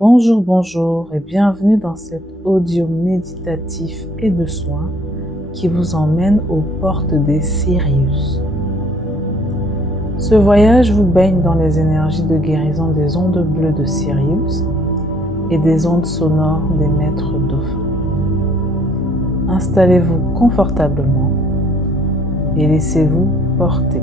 Bonjour, bonjour et bienvenue dans cet audio méditatif et de soins qui vous emmène aux portes des Sirius. Ce voyage vous baigne dans les énergies de guérison des ondes bleues de Sirius et des ondes sonores des maîtres dauphins. Installez-vous confortablement et laissez-vous porter.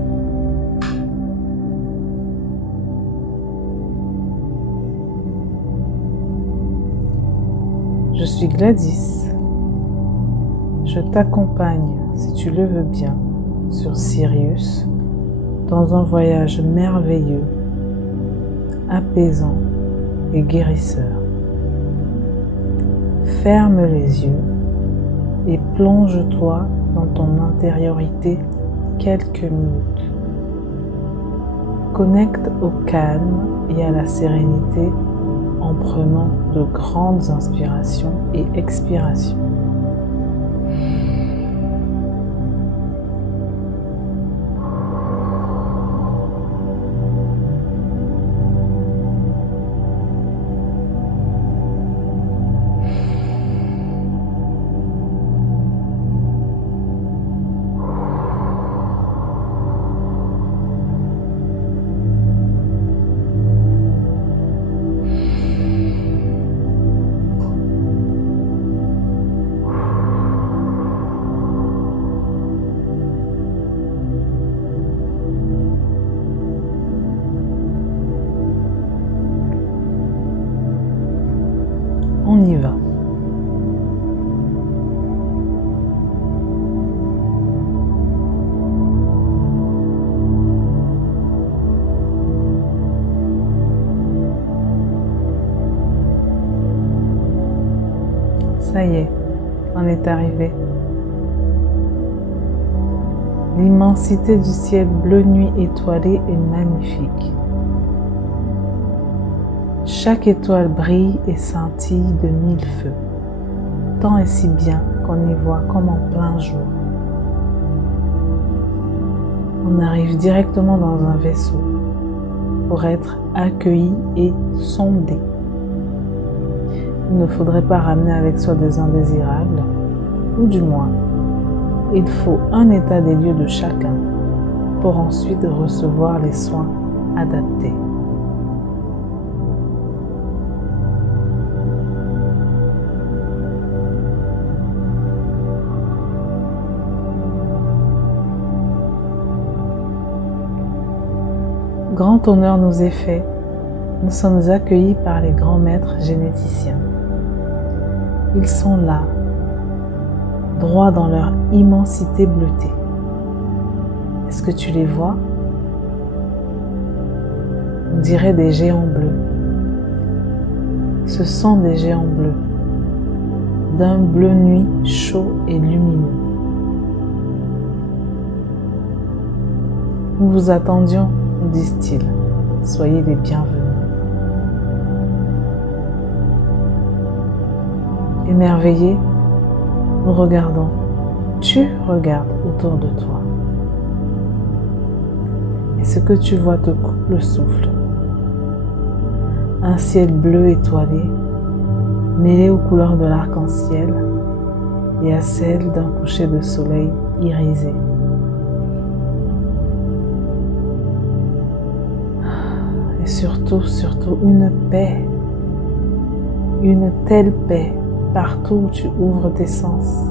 Je suis Gladys. Je t'accompagne, si tu le veux bien, sur Sirius dans un voyage merveilleux, apaisant et guérisseur. Ferme les yeux et plonge-toi dans ton intériorité quelques minutes. Connecte au calme et à la sérénité en prenant de grandes inspirations et expirations. On y va. Ça y est, on est arrivé. L'immensité du ciel bleu nuit étoilé est magnifique. Chaque étoile brille et scintille de mille feux, tant et si bien qu'on y voit comme en plein jour. On arrive directement dans un vaisseau pour être accueilli et sondé. Il ne faudrait pas ramener avec soi des indésirables, ou du moins, il faut un état des lieux de chacun pour ensuite recevoir les soins adaptés. Grand honneur nous est fait, nous sommes accueillis par les grands maîtres généticiens. Ils sont là, droits dans leur immensité bleutée. Est-ce que tu les vois? On dirait des géants bleus. Ce sont des géants bleus, d'un bleu nuit chaud et lumineux. Nous vous attendions, nous disent-ils. Soyez les bienvenus. Émerveillés, nous regardons. Tu regardes autour de toi. Et ce que tu vois te coupe le souffle. Un ciel bleu étoilé, mêlé aux couleurs de l'arc-en-ciel et à celles d'un coucher de soleil irisé. Et surtout une paix, une telle paix partout où tu ouvres tes sens.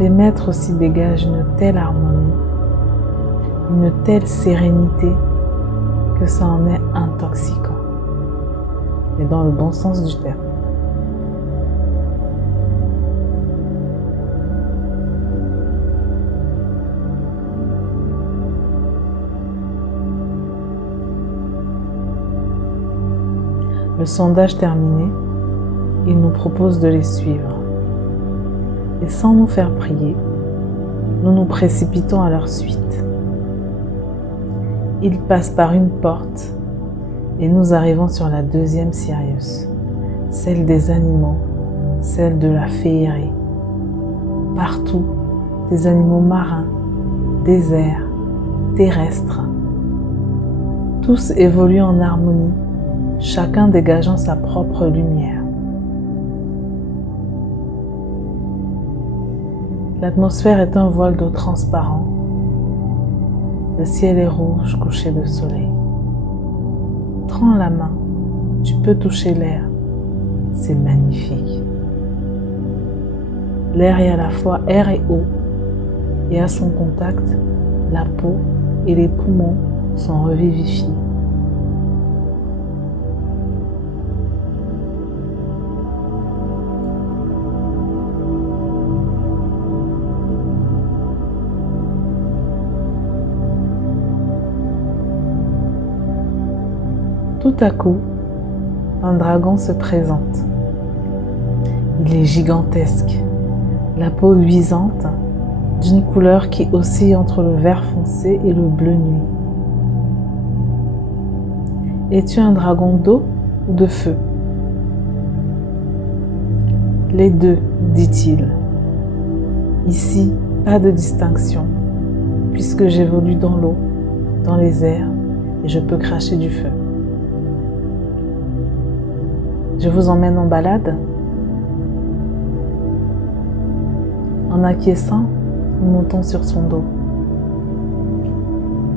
Les maîtres aussi dégagent une telle harmonie, une telle sérénité que ça en est intoxiquant, et dans le bon sens du terme. Le sondage terminé, il nous propose de les suivre. Et sans nous faire prier, nous nous précipitons à leur suite. Ils passent par une porte et nous arrivons sur la deuxième Sirius, celle des animaux, celle de la féerie. Partout, des animaux marins, déserts, terrestres. Tous évoluent en harmonie, chacun dégageant sa propre lumière. L'atmosphère est un voile d'eau transparent. Le ciel est rouge, couché de soleil. Prends la main, tu peux toucher l'air. C'est magnifique. L'air est à la fois air et eau, et à son contact, la peau et les poumons sont revivifiés. Tout à coup, un dragon se présente. Il est gigantesque, la peau luisante, d'une couleur qui oscille entre le vert foncé et le bleu nuit. Es-tu un dragon d'eau ou de feu? Les deux, dit-il. Ici, pas de distinction, puisque j'évolue dans l'eau, dans les airs, et je peux cracher du feu. Je vous emmène en balade. En acquiesçant, nous montons sur son dos.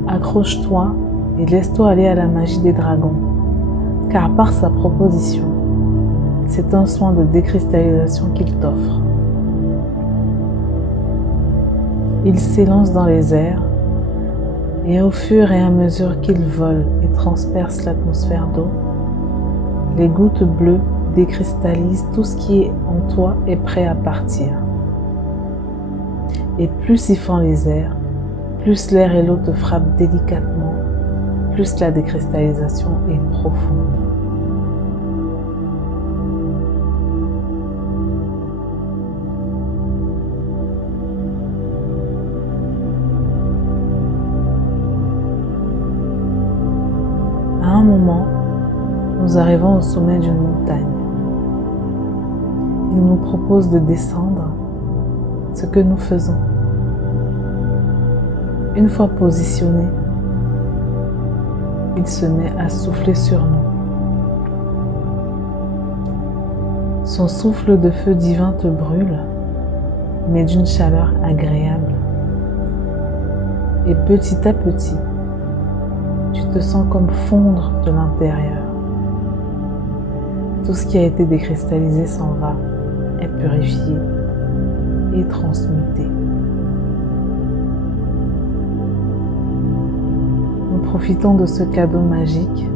Accroche-toi et laisse-toi aller à la magie des dragons, car par sa proposition, c'est un soin de décristallisation qu'il t'offre. Il s'élance dans les airs et au fur et à mesure qu'il vole et transperce l'atmosphère d'eau, les gouttes bleues décristallisent tout ce qui est en toi et prêt à partir. Et plus ils font les airs, plus l'air et l'eau te frappent délicatement, plus la décristallisation est profonde. À un moment, nous arrivons au sommet d'une montagne. Il nous propose de descendre, ce que nous faisons. Une fois positionné, il se met à souffler sur nous. Son souffle de feu divin te brûle, mais d'une chaleur agréable. Et petit à petit, tu te sens comme fondre de l'intérieur. Tout ce qui a été décristallisé s'en va, est purifié et transmuté. Nous profitons de ce cadeau magique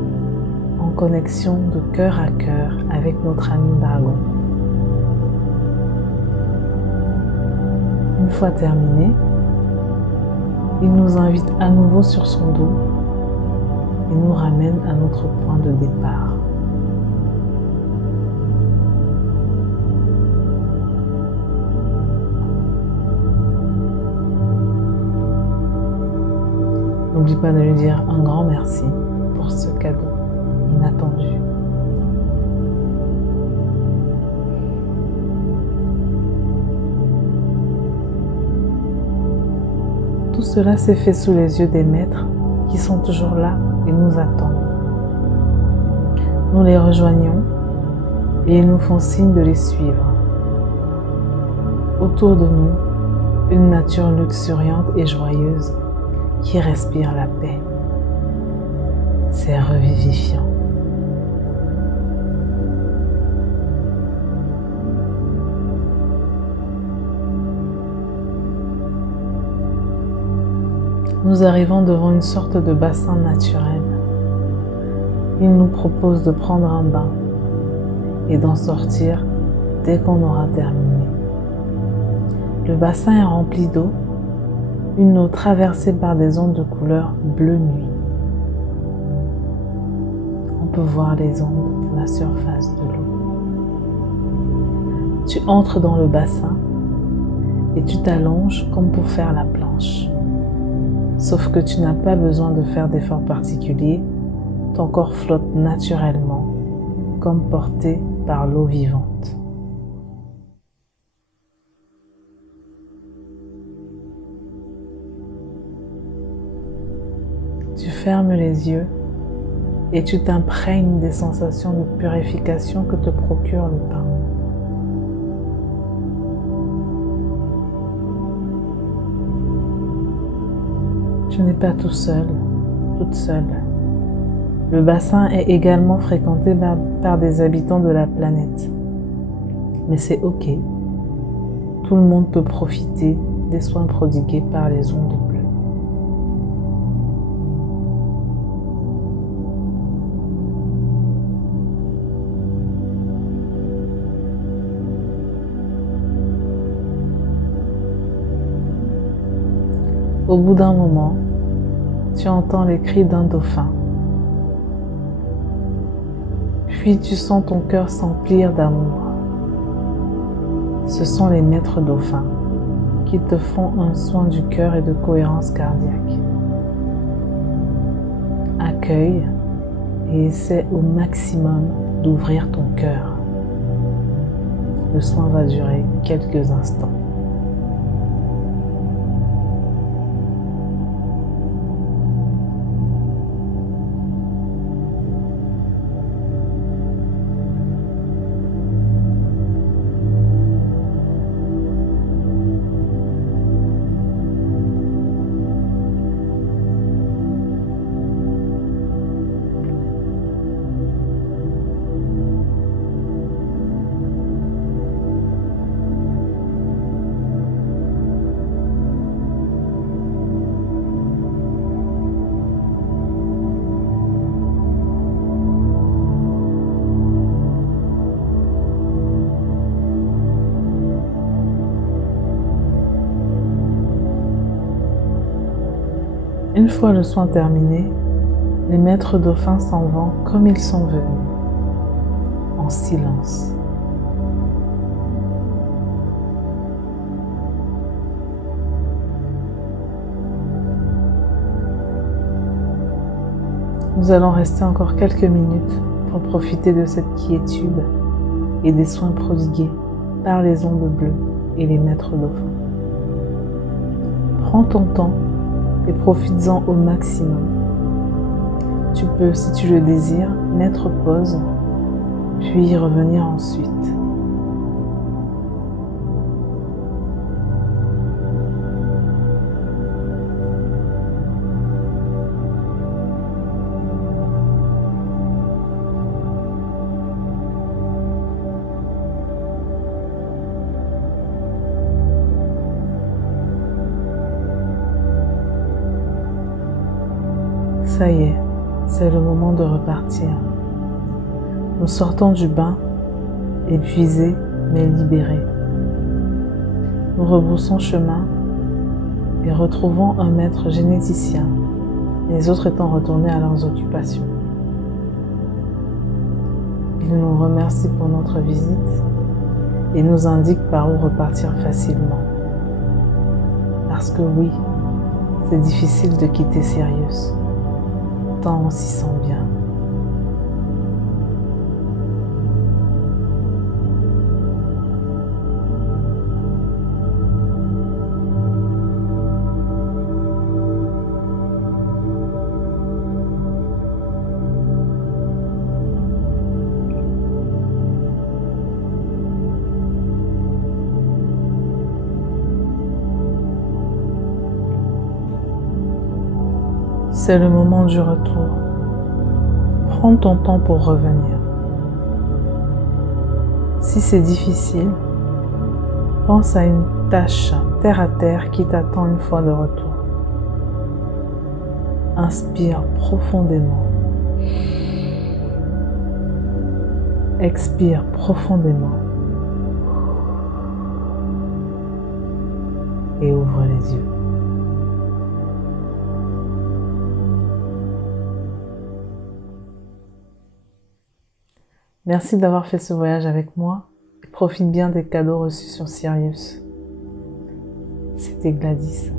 en connexion de cœur à cœur avec notre ami dragon. Une fois terminé, il nous invite à nouveau sur son dos et nous ramène à notre point de départ. N'oublie pas de lui dire un grand merci pour ce cadeau inattendu. Tout cela s'est fait sous les yeux des maîtres qui sont toujours là et nous attendent. Nous les rejoignons et ils nous font signe de les suivre. Autour de nous, une nature luxuriante et joyeuse qui respire la paix. C'est revivifiant. Nous arrivons devant une sorte de bassin naturel. Il nous propose de prendre un bain et d'en sortir dès qu'on aura terminé. Le bassin est rempli d'eau, une eau traversée par des ondes de couleur bleu nuit. On peut voir les ondes de la surface de l'eau. Tu entres dans le bassin et tu t'allonges comme pour faire la planche. Sauf que tu n'as pas besoin de faire d'efforts particuliers, ton corps flotte naturellement, comme porté par l'eau vivante. Tu fermes les yeux et tu t'imprègnes des sensations de purification que te procure le bain. Tu n'es pas tout seul, toute seule. Le bassin est également fréquenté par des habitants de la planète. Mais c'est ok. Tout le monde peut profiter des soins prodigués par les ondes bleues. Au bout d'un moment, tu entends les cris d'un dauphin. Puis tu sens ton cœur s'emplir d'amour. Ce sont les maîtres dauphins qui te font un soin du cœur et de cohérence cardiaque. Accueille et essaie au maximum d'ouvrir ton cœur. Le soin va durer quelques instants. Une fois le soin terminé, les maîtres dauphins s'en vont comme ils sont venus, en silence. Nous allons rester encore quelques minutes pour profiter de cette quiétude et des soins prodigués par les ondes bleues et les maîtres dauphins. Prends ton temps et profites-en au maximum. Tu peux, si tu le désires, mettre pause, puis y revenir ensuite. Ça y est, c'est le moment de repartir. Nous sortons du bain, épuisés mais libérés. Nous rebroussons chemin et retrouvons un maître généticien, les autres étant retournés à leurs occupations. Il nous remercie pour notre visite et nous indique par où repartir facilement. Parce que oui, c'est difficile de quitter Sirius. Tant on s'y sent bien. C'est le moment du retour. Prends ton temps pour revenir. Si c'est difficile, pense à une tâche terre à terre qui t'attend une fois de retour. Inspire profondément. Expire profondément. Et ouvre les yeux. Merci d'avoir fait ce voyage avec moi et profite bien des cadeaux reçus sur Sirius. C'était Gladys.